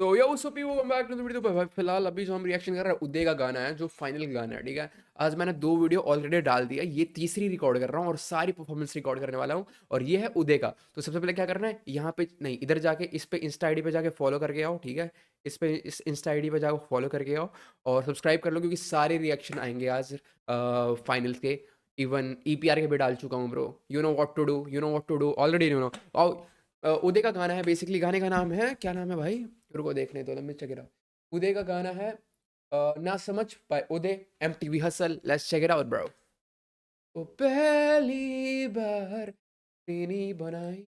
तो yo so people come back to the video. भाई फिलहाल अभी जो हम रिएक्शन कर रहे हैं उदय का गाना है, जो फाइनल गाना है, ठीक है। आज मैंने 2 वीडियो ऑलरेडी डाल दिया, ये तीसरी रिकॉर्ड कर रहा हूँ और सारी परफॉर्मेंस रिकॉर्ड करने वाला हूँ। और ये है उदय का। तो सबसे पहले क्या करना है, यहाँ पे नहीं, इधर जाके इस पे इंस्टा आईडी पे जाके फॉलो करके आओ, ठीक है। इस इंस्टा आईडी पे जाओ, फॉलो करके आओ और सब्सक्राइब कर लो, क्योंकि सारे रिएक्शन आएंगे आज फाइनल्स के। इवन ईपीआर के भी डाल चुका हूँ bro. You know what to do, you know what to already you know. Uday का गाना है, बेसिकली गाने का नाम है, क्या नाम है भाई, रुको देखने दो, let me check it out. Uday का गाना है ना समझ पाए, Uday MTV hustle, let's check it out bro. ओ पहली बार तेरी बनाई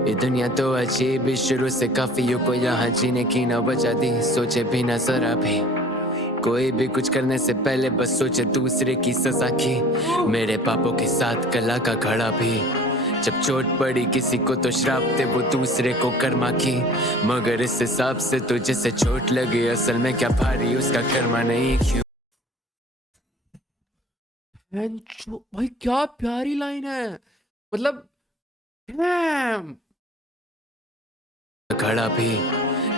ये दुनिया तो अजीब ही शुरू से काफियों को यहाँ जीने की ना वजह दी, सोचे भी ना जरा भी। कोई भी कुछ करने से पहले बस सोचे दूसरे की सजा की। मेरे पापों के साथ कला का घड़ा भी, जब चोट पड़ी किसी को तो श्राप थे वो दूसरे को कर्मा की। मगर इस हिसाब से तो जिसे चोट लगी असल में क्या भारी उसका कर्मा नहीं क्यों। भाई क्या प्यारी लाइन है, मतलब damn! खड़ा भी,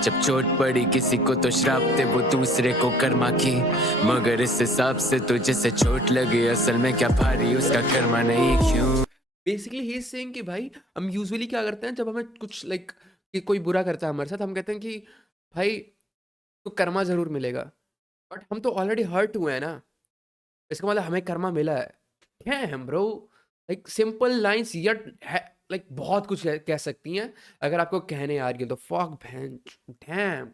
जब चोट पड़ी किसी को तो श्राप थे वो दूसरे को कर्मा की। मगर इस हिसाब से तो जिसे चोट लगी असल में क्या भारी उसका कर्मा नहीं क्यों। बेसिकली ही इज सेइंग कि भाई हम यूजुअली क्या करते हैं, जब हमें कुछ लाइक कि कोई बुरा करता है हमारे साथ, हम कहते हैं कि भाई तो कर्मा जरूर मिलेगा। बट हम तो ऑलरेडी हर्ट हुए हैं ना, इसका मतलब हमें कर्मा मिला है हम bro. Like simple lines yet like बहुत कुछ कह सकती हैं अगर आपको कहने आ रही है तो। फक बहन डैम।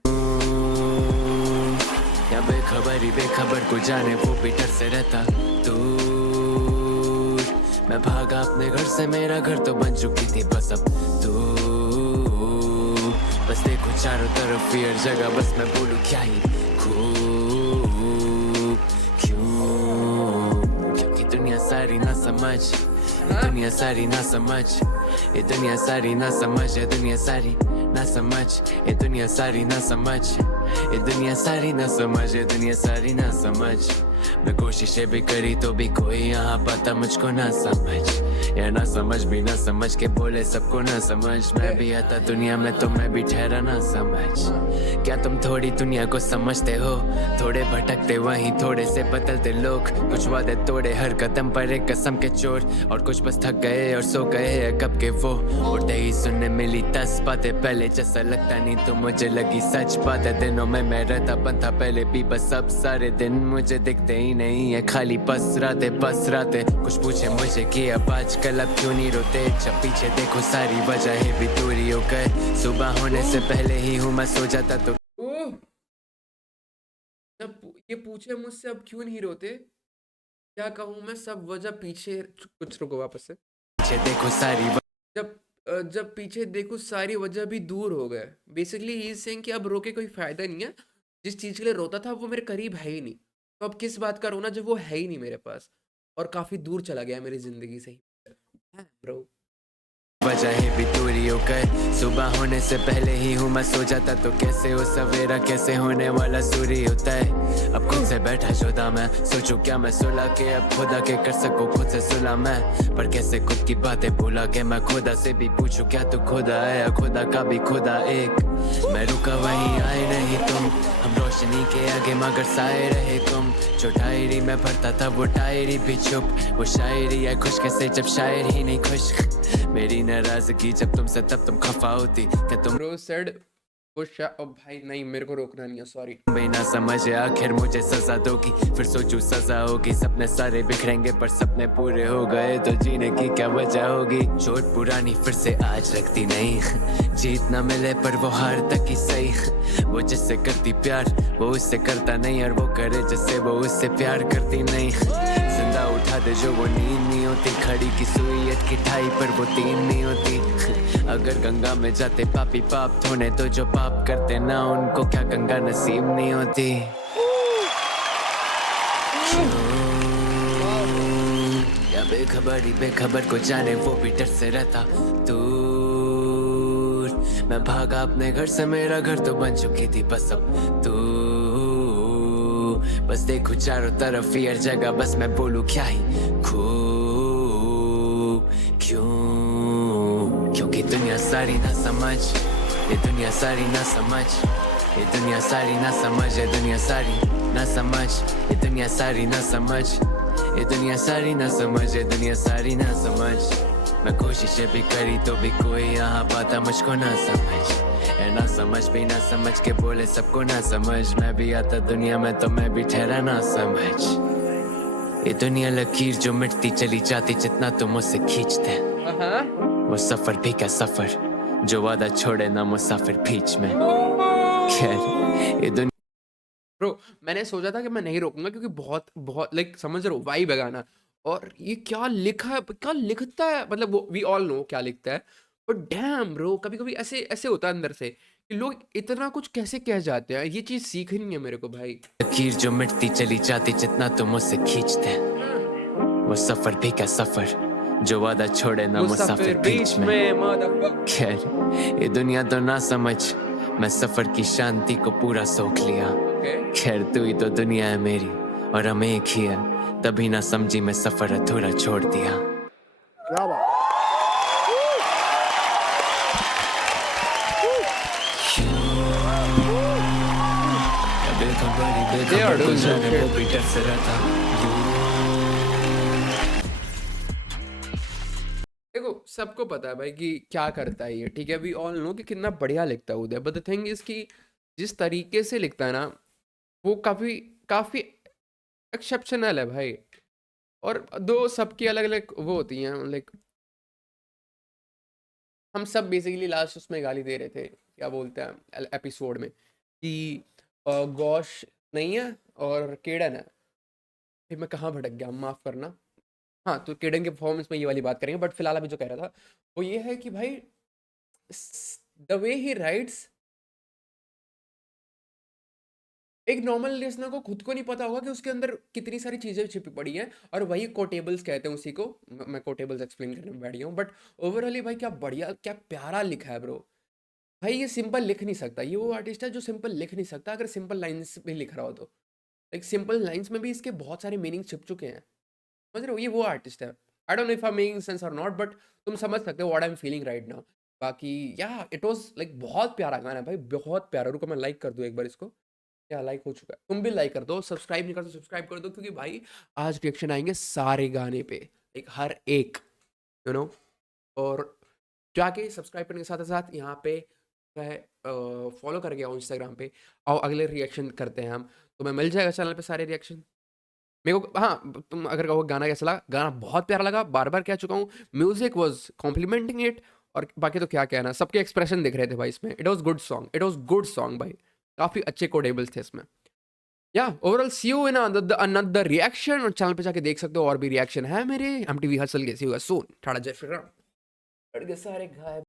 या बेखबर ही बेखबर को जाने वो भी डर से रहता दूर। मैं भागा अपने घर से, मेरा घर तो बन चुकी थी बस अब दूर। बस देखो चारों तरफ फियर जगह, बस मैं बोलूं क्या ही खूब क्यों। क्योंकि दुनिया सारी ना समझ, ये दुनिया सारी ना समझ, ये दुनिया सारी ना समझ, ये दुनिया सारी ना समझ, ये दुनिया सारी ना समझ, ये दुनिया सारी ना समझ, ये दुनिया सारी ना समझ। मैं कोशिशें भी करी तो भी कोई यहाँ पाता मुझको ना समझ, या ना समझ भी ना समझ के बोले सबको ना समझ। मैं भी आता दुनिया में तो मैं भी ठहरा ना समझ। क्या तुम थोड़ी दुनिया को समझते हो, थोड़े भटकते वहीं थोड़े से बदलते लोग। कुछ वादे तोड़े हर कदम पर एक कसम के चोर, और कुछ बस थक गए और सो गए हैं कब के वो। उठते ही सुनने मिली 10 बातें, पहले जैसा लगता नहीं तो मुझे लगी सच बातें। दिनों में मैं रहता बंद था पहले भी, बस अब सारे दिन मुझे दिखते ही नहीं है, खाली बस रातें। कुछ पूछे मुझे कि अब आजकल अब क्यों नहीं रोते, जब पीछे देखो सारी वजह है भी दूरी हो गए। सुबह होने से पहले ही हूँ मैं सो जाता तो ओह! जब ये पूछे मुझसे अब क्यों नहीं रोते, क्या कहूँ मैं, सब वजह पीछे कुछ, रुको वापस से। पीछे देखो सारी जब पीछे देखो सारी वजह भी दूर हो गए। बेसिकली ही इज सेइंग कि अब रो के कोई फायदा नहीं है, जिस चीज़ के लिए रोता था वो मेरे करीब है ही नहीं, तो अब किस बात का रोना जब वो है ही नहीं मेरे पास और काफ़ी दूर चला गया मेरी ज़िंदगी से ही। ब्रो वजह है भी दूरी हो गए। सुबह होने से पहले ही हूँ मैं सो जाता तो कैसे हो सवेरा, कैसे होने वाला सूर्य होता है। अब खुद से बैठा जुदा मैं सोचूं क्या मैं सुलह के अब खुदा के कर सकूं खुद से सुलह मैं। पर कैसे खुद की बातें भूला के मैं खुदा से भी पूछूं क्या तू खुदा है या खुदा का भी खुदा एक। मैं रुका वहीं आए नहीं तुम, हम रोशनी के आगे मगर साए रहे तुम। जो डायरी में भरता था वो डायरी भी चुप, वो शायरी है खुश कैसे जब शायर ही नहीं खुश। मेरी नाराजगी जब तुमसे तब तुम खफा होती, क्या तुम ब्रो सेड वो अब भाई नहीं, मेरे को रोकना नहीं है, सॉरी। बिना समझे आखिर मुझे सजा दोगी, फिर सोचूं सजा होगी। सपने सारे बिखरेंगे पर सपने पूरे हो गए तो जीने की क्या वजह होगी। चोट पुरानी फिर से आज लगती नहीं, जीत ना मिले पर वो हार तक ही सही। वो जिससे करती प्यार वो उससे करता नहीं, और वो करे जिससे वो उससे प्यार करती नहीं। जिंदा उठा दे जो वो नींद नहीं होती, खड़ी की सुई अटकी ठाई पर वो तीन नहीं होती। अगर गंगा में जाते पापी पाप धोने तो जो पाप करते ना उनको क्या गंगा नसीब नहीं होती। बेखबर ही बेखबर को जाने वो भी डर से रहता दूर। मैं भागा अपने घर से, मेरा घर तो बन चुकी थी बस अब तू। बस देखूं चारों तरफ ही हर जगह, बस मैं बोलूं क्या ही खूब। क्यों? क्योंकि दुनिया सारी ना समझ, ये दुनिया सारी ना समझ, ये दुनिया सारी ना समझ, ये दुनिया सारी ना समझ, ये दुनिया सारी ना समझ, ये दुनिया सारी ना समझ, ये दुनिया सारी ना समझ। मैं कोशिशें भी करी तो भी कोई यहाँ पाता मुझको ना समझ, है ना समझ भी ना समझ के बोले सबको ना समझ। मैं भी आता दुनिया में तो मैं भी ठहरा ना समझ। ये दुनिया लकीर जो मिटती चली जाती जितना तुम मुझसे खींचते, हाँ वो सफर भी क्या सफर जो वादा छोड़े ना मुसाफिर बीच में। खैर ये दुनिया ब्रो, मैंने सोचा था कि मैं नहीं रोकूंगा क्योंकि बहुत बहुत लाइक समझ रहे हो वाइब है गाना। और ये क्या लिखा है, क्या लिखता है, मतलब वो वी ऑल नो क्या लिखता है। बट डैम ब्रो, कभी कभी ऐसे ऐसे होता है अंदर से कि लोग इतना कुछ कैसे कह जाते हैं। ये चीज सीखनी है मेरे को भाई। लकीर जो मिटती चली जाती जितना तुम मुझसे खींचते, वो सफर भी क्या सफर जो वादा छोड़े ना मुसाफिर बीच में। motherfucker। खैर ये दुनिया तो ना समझ, मैं सफर की शांति को पूरा सोख लिया। Okay। खैर तू ही तो दुनिया है मेरी और हम एक ही है, तभी ना समझी मैं सफर अधूरा छोड़ दिया। क्या बात। They are doing good shit। वो भी डर से रहता देखो सबको पता है भाई कि क्या करता है ये, ठीक है। वी ऑल नो कि कितना बढ़िया लिखता है उदय। बट द थिंग इज कि जिस तरीके से लिखता है ना, वो काफी काफी एक्सेप्शनल है भाई। और दो सबकी अलग अलग वो होती हैं, लाइक हम सब बेसिकली लास्ट उसमें गाली दे रहे थे, क्या बोलते हैं एपिसोड में, कि गौश नहीं है और केडन है। फिर मैं कहाँ भटक गया, माफ करना। हाँ, तो केडन के परफॉर्मेंस में ये वाली बात करेंगे। बट फिलहाल अभी जो कह रहा था वो ये है कि भाई द वे ही राइट्स, एक नॉर्मल लिसनर को खुद को नहीं पता होगा कि उसके अंदर कितनी सारी चीजें छिपी पड़ी हैं। और वही कोटेबल्स कहते हैं उसी को। मैं कोटेबल्स एक्सप्लेन करने में बैठ गया हूँ। बट ओवरऑली भाई क्या बढ़िया, क्या प्यारा लिखा है ब्रो। भाई ये सिंपल लिख नहीं सकता, ये वो आर्टिस्ट है जो सिंपल लिख नहीं सकता अगर सिंपल लाइंस में लिख रहा हो तो। लाइक सिंपल लाइंस में भी इसके बहुत सारे मीनिंग छिप चुके हैं, समझ रहे हो। ये वो आर्टिस्ट है। I don't know if I making sense और नॉट, बट तुम समझ सकते हो what I am feeling right now. बाकी या इट वाज लाइक बहुत प्यारा गाना है भाई, बहुत प्यारा। रुको मैं लाइक कर दूं एक बार इसको। क्या लाइक हो चुका है, तुम भी लाइक कर दो। सब्सक्राइब नहीं कर तो सब्सक्राइब कर दो, क्योंकि भाई आज रिएक्शन आएंगे सारे गाने पे, एक हर एक, यू नो। और जाके सब्सक्राइब करने के साथ साथ यहाँ पे फॉलो कर गया हूँ इंस्टाग्राम पे। और अगले रिएक्शन करते हैं हम, तो मैं मिल जाएगा चैनल पे सारे रिएक्शन मेरे को। हाँ, तुम अगर कहो गाना कैसा लगा, गाना बहुत प्यारा लगा, बार बार कह चुका हूँ। Music was complementing it. और बाकी तो क्या कहना, सबके एक्सप्रेशन दिख रहे थे भाई इसमें। It was good song, it was good song भाई। काफ़ी अच्छे कोडेबल्स थे इसमें। या overall see you in another reaction. और चैनल पे जाके देख सकते हो और भी रिएक्शन है मेरे। एमटीवी हसल के। सी यू सून। टाटा जय श्री राम। सारे गायब।